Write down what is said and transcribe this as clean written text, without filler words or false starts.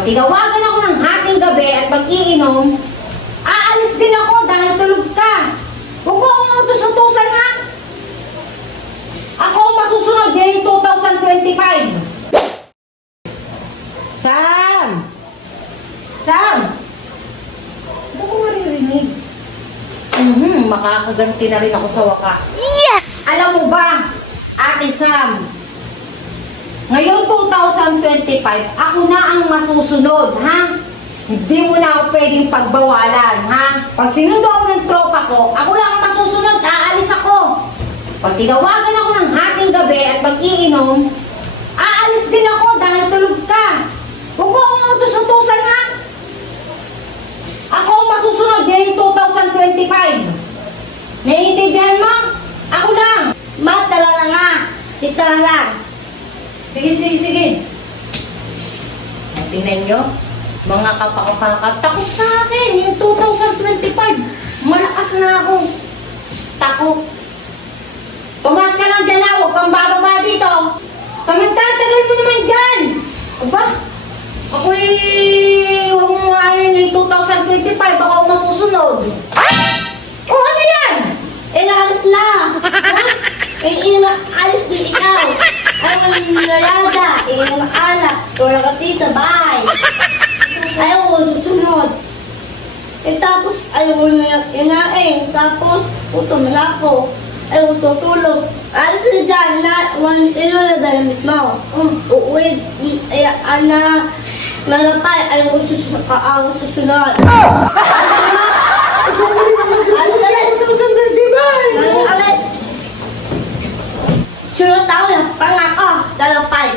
Tinawagan ako ng hating gabi at pag-iinom, aalis din ako dahil tulog ka. Huwag mo akong utos-utusan, ha? Ako ang masusunod ngayong 2025. Sam! Sam! Ano ko maririnig? Makakaganti na rin ako sa wakas. Yes! Alam mo ba, Ate Sam, ngayong 2025, ako na ang masusunod, ha? Hindi mo na ako pwedeng pagbawalan, ha? Pag sinundo ako ng tropa ko, ako lang ang masusunod, aalis ako. Pag tinawagan ako ng hating gabi at pag-iinom, aalis din ako dahil tulog ka. Huwag mo akong utos-utusan, ha? Ako ang masusunod ngayong 2025. Naiintindihan mo? Ako lang. Ma, talaga nga. Dito na lang. Sige. Tingnan nyo, mga kapakapakat, takot sa akin. Yung 2025, malakas na ako. Takot. Tumas ka lang dyan, huwag kang bababa dito. Samantagal mo naman dyan. Aba, ako'y huwag mo maanin yung 2025, baka ako masusunod. O, ano yan? Inalis na. Alis din ikaw. Ayaw ka nilalada. Anak. Wala ka dito. Bye. Ayaw ko susunod. Tapos ayaw ko na kinain. Tapos utom na ako. Ayaw ko tutulog. Alis na dyan na damit mo. Uuwi. Malapay. Ayaw ko susunod. Alis. Sunod ako. Pangako. Lalapay.